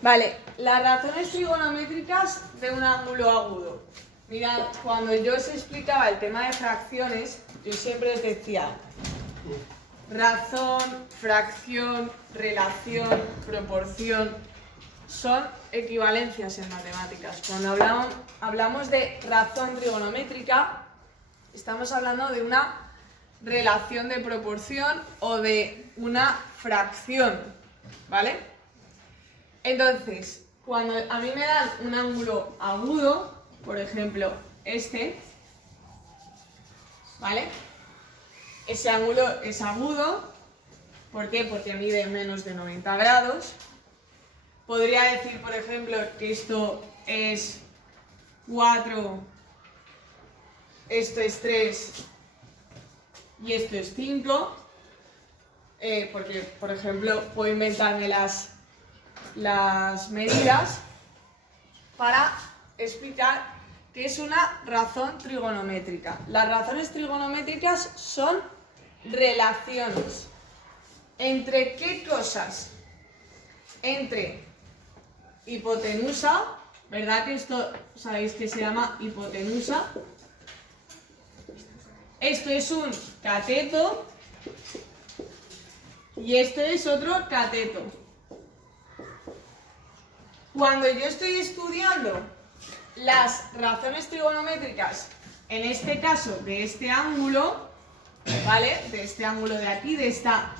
Vale, las razones trigonométricas de un ángulo agudo. Mirad, cuando yo os explicaba el tema de fracciones, yo siempre os decía razón, fracción, relación, proporción, son equivalencias en matemáticas. Cuando hablamos de razón trigonométrica, estamos hablando de una relación de proporción o de una fracción, ¿vale? Entonces, cuando a mí me dan un ángulo agudo, por ejemplo, este, ¿vale? Ese ángulo es agudo, ¿por qué? Porque mide menos de 90 grados. Podría decir, por ejemplo, que esto es 4, esto es 3 y esto es 5, porque, por ejemplo, puedo inventarme las medidas para explicar qué es una razón trigonométrica. Las razones trigonométricas son relaciones. ¿Entre qué cosas? Entre hipotenusa, ¿verdad que esto sabéis que se llama hipotenusa? Esto es un cateto y este es otro cateto. Cuando yo estoy estudiando las razones trigonométricas, en este caso de este ángulo, ¿vale? De este ángulo de aquí, de esta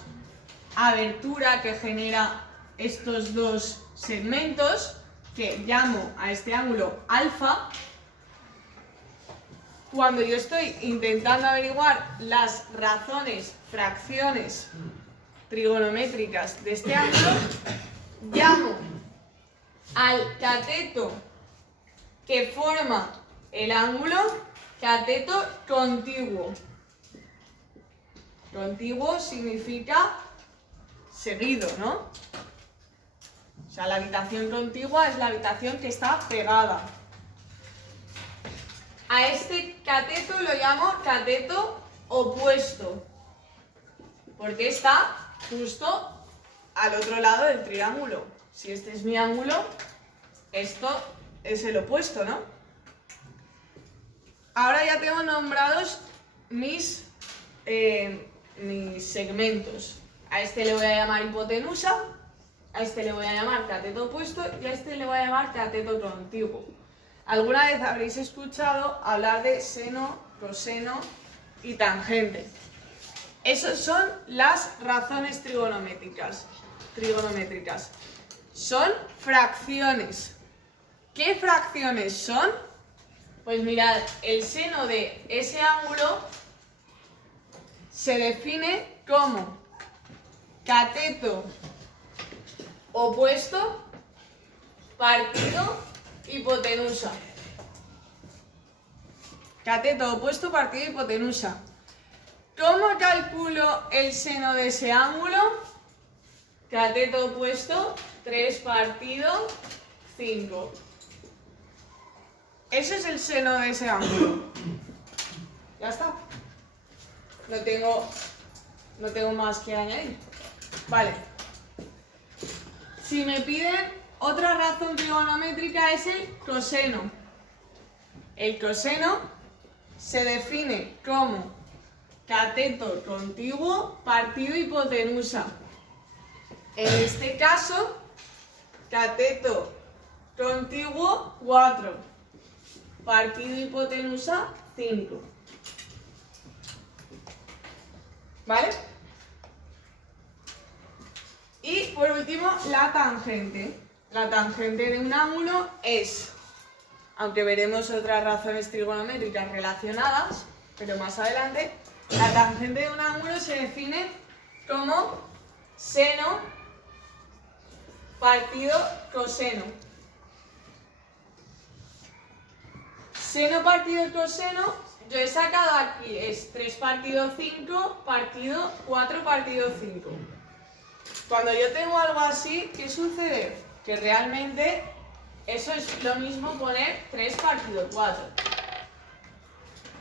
abertura que genera estos dos segmentos, que llamo a este ángulo alfa. Cuando yo estoy intentando averiguar las razones, fracciones trigonométricas de este ángulo, llamo al cateto que forma el ángulo cateto contiguo. Contiguo significa seguido, ¿no? O sea, la habitación contigua es la habitación que está pegada. A este cateto lo llamo cateto opuesto, porque está justo al otro lado del triángulo. Si este es mi ángulo, esto es el opuesto, ¿no? Ahora ya tengo nombrados mis segmentos. A este le voy a llamar hipotenusa, a este le voy a llamar cateto opuesto y a este le voy a llamar cateto contiguo. Alguna vez habréis escuchado hablar de seno, coseno y tangente. Esas son las razones trigonométricas. Son fracciones. ¿Qué fracciones son? Pues mirad, el seno de ese ángulo se define como cateto opuesto partido hipotenusa. Cateto opuesto partido hipotenusa. ¿Cómo calculo el seno de ese ángulo? Cateto opuesto 3 partido 5. Ese es el seno de ese ángulo. Ya está. No tengo más que añadir. Vale. Si me piden otra razón trigonométrica es el coseno. El coseno se define como cateto contiguo partido hipotenusa. En este caso, cateto contiguo 4, partido hipotenusa 5. ¿Vale? Y por último, la tangente. La tangente de un ángulo es, aunque veremos otras razones trigonométricas relacionadas, pero más adelante, la tangente de un ángulo se define como seno partido coseno. Seno partido coseno, yo he sacado aquí, es 3 partido 5 partido 4 partido 5. Cuando yo tengo algo así, ¿qué sucede? Que realmente eso es lo mismo poner 3 partido 4.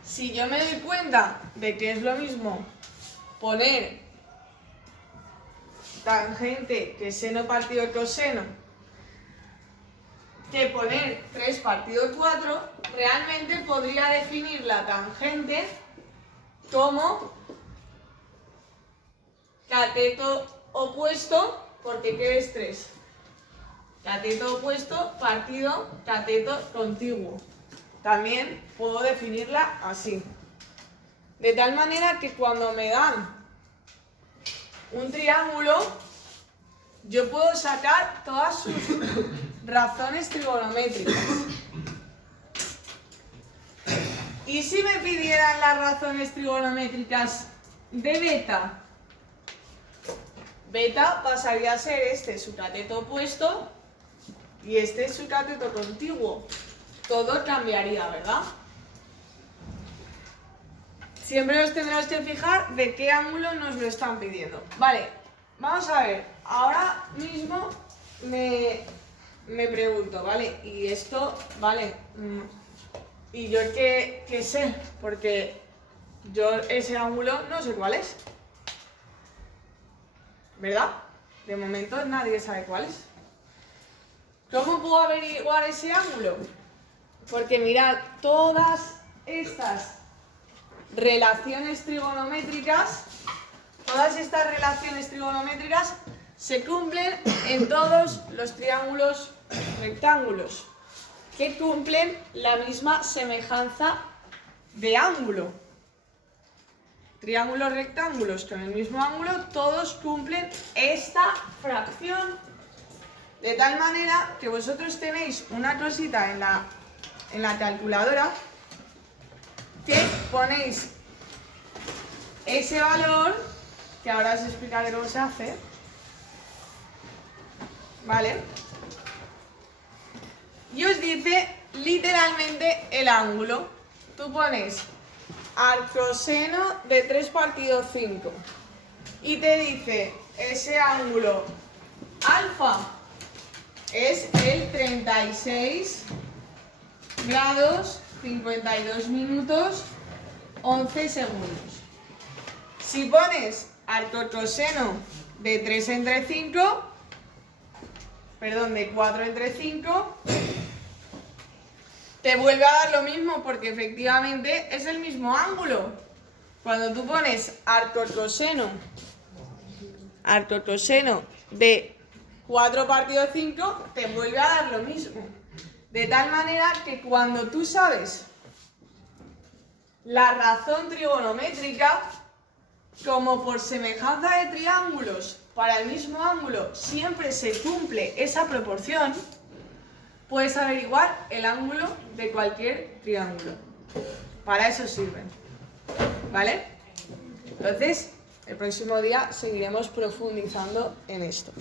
Si yo me doy cuenta de que es lo mismo poner tangente que seno partido coseno que poner 3 partido 4, realmente podría definir la tangente como cateto opuesto, porque ¿qué es 3? Cateto opuesto partido cateto contiguo. También puedo definirla así. De tal manera que cuando me dan un triángulo, yo puedo sacar todas sus razones trigonométricas. Y si me pidieran las razones trigonométricas de beta, beta pasaría a ser este su cateto opuesto y este es su cateto contiguo. Todo cambiaría, ¿verdad? Siempre os tendrás que fijar de qué ángulo nos lo están pidiendo. Vale, vamos a ver. Ahora mismo me pregunto, ¿vale? Y esto, ¿vale? ¿Y yo qué sé? Porque yo ese ángulo no sé cuál es. ¿Verdad? De momento nadie sabe cuál es. ¿Cómo puedo averiguar ese ángulo? Porque mirad, todas estas relaciones trigonométricas se cumplen en todos los triángulos rectángulos, que cumplen la misma semejanza de ángulo. Triángulos rectángulos con el mismo ángulo, todos cumplen esta fracción. De tal manera que vosotros tenéis una cosita en la calculadora que ponéis ese valor, que ahora os explicaré cómo se hace, ¿vale? Y os dice literalmente el ángulo. Tú pones arcoseno de 3 partido 5 y te dice ese ángulo alfa es el 36 grados 52 minutos 11 segundos. Si pones arcoseno de 3 entre 5, perdón, de 4 entre 5, te vuelve a dar lo mismo porque efectivamente es el mismo ángulo. Cuando tú pones arcoseno de 4 partido 5, te vuelve a dar lo mismo. De tal manera que cuando tú sabes la razón trigonométrica, como por semejanza de triángulos para el mismo ángulo siempre se cumple esa proporción, puedes averiguar el ángulo de cualquier triángulo. Para eso sirven. ¿Vale? Entonces, el próximo día seguiremos profundizando en esto.